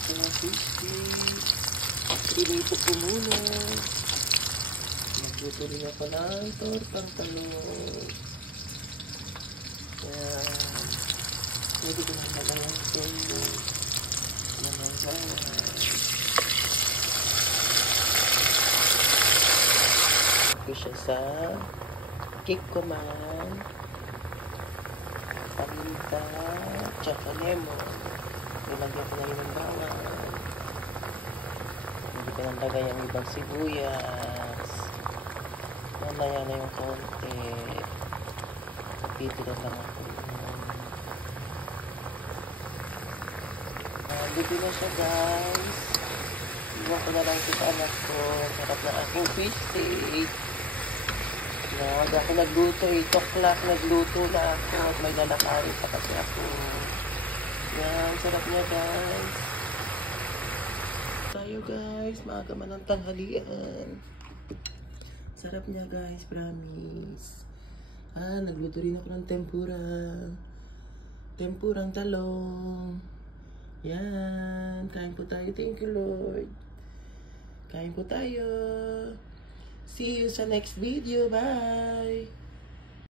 ito ng fish cake. Pinito ko muna. Nagluto rin ako ng tortang talong. Yan. Pwede ko naman lang ito. Naman guys. Ito siya sa cake ko man. Paminta, tsaka lemon. Nilagyan ko na rin ng bawang. Hindi ko nalagay ang ibang sibuyas. Mamaya na yung konti. Kapito na lang ako. Dito na siya guys. Iwan ko na lang ito sa anak ko. Sarap na aking fish steak. Huwag ako nagluto. 8 o'clock nagluto na ako. At may lalakarin pa kasi ako. Yan, sarap niya guys. Tayo guys, maaga man ang tanghalian. Sarap niya guys, promise. Nagluto rin ako ng tempura. Tempurang talong. Yan, kain po tayo. Thank you Lord. Kain po tayo. See you sa next video. Bye!